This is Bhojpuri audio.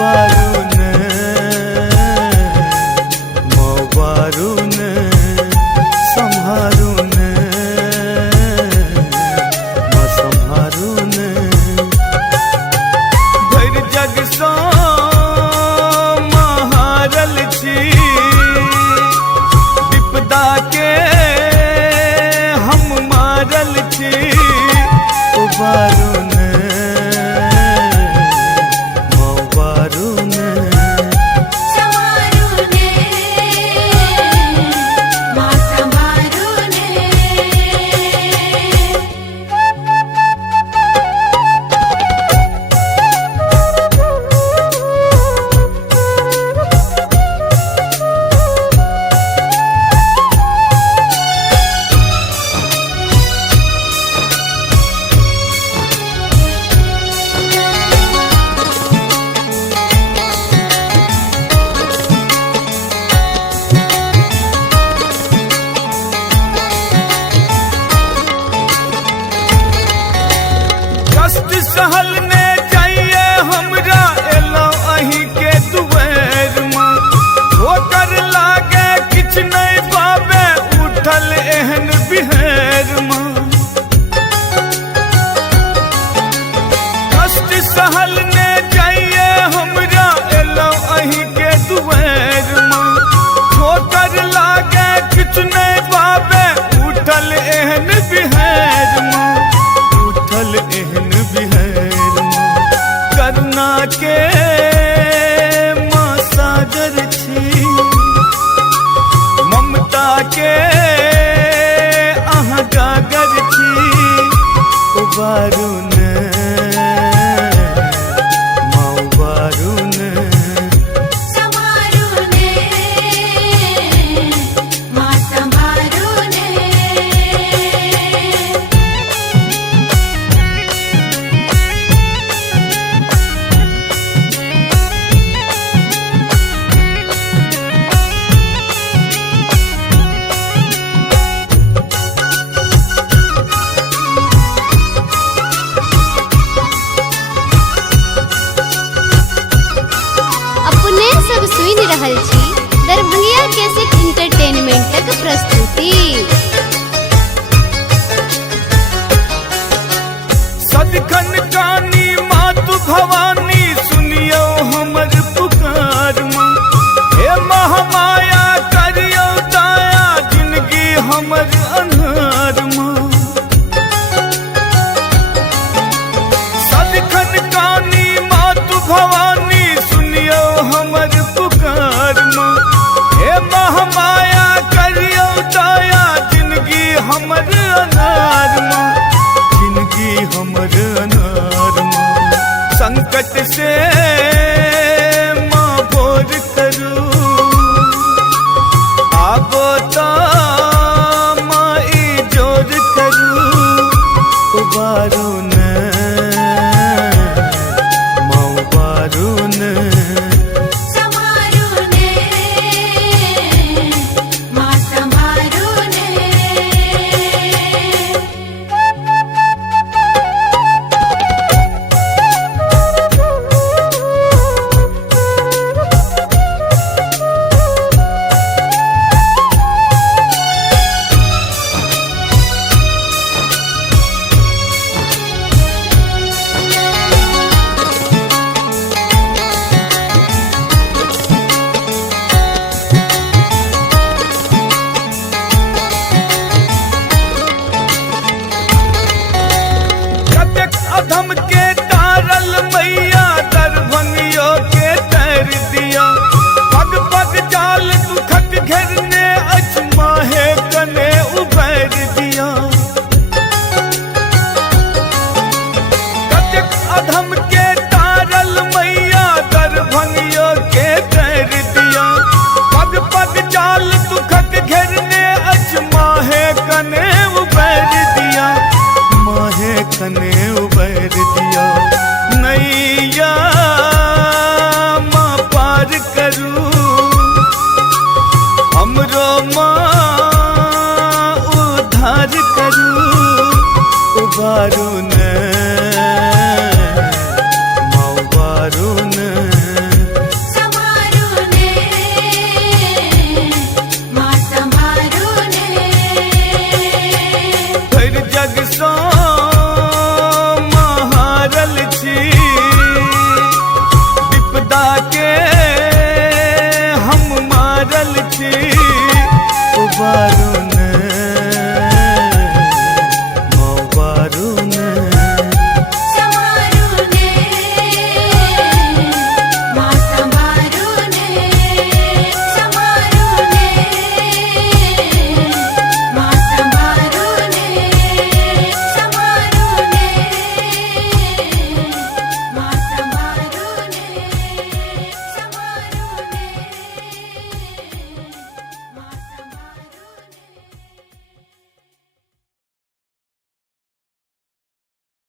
उबारुन मौबारुन संहारुन संहारुन भर जग सो महारल छी विपदा के हम मारल छी उबारुन सहल ने चाहिए हमरा एलो अही के दुआर में होकर लागे किछ नहीं पावे उठल एहन बिहार में कष्ट सहल ने चाहिए हमरा एलो अही के दुआर में होकर लागे किछ नहीं पावे उठल एहन बिहार में उठल एहन करुणा के माँ सागर छी ममता के अहाँ गागर छी उबारुन माँ उबारुन सुनि रहल छी दरभंगिया कैसेट इंटरटेनमेंटक प्रस्तुति। सदिखन कानी मातु भवानी सुनियो हमर पुकार माँ हे महामाया करियो दया जिंदगी हमर अन्हार माँ सदिखन कानी मातु भवानी सुनियो हमर हे महामाया करियो दया जिंदगी हमर अनार माँ जिंदगी हमर अनार माँ संकट से माँ भोर करू आबो तो माँ ई जोर करू उबारुन माँ उबारुन अधम के तारल मैया दरभंगियो के तर दिया पग पग जाल दुखक घेरने अचमाहे कने उबर दिया कतेक अधम के तारल मैया दरभंगियो के तर दिया पग पग जाल दुखक घेरने अचमाहे कने उबर दिया माहे कने उबर दिया नैया माँ पार करू हमरो माँ उधार करू उबारुन माँ उबारुन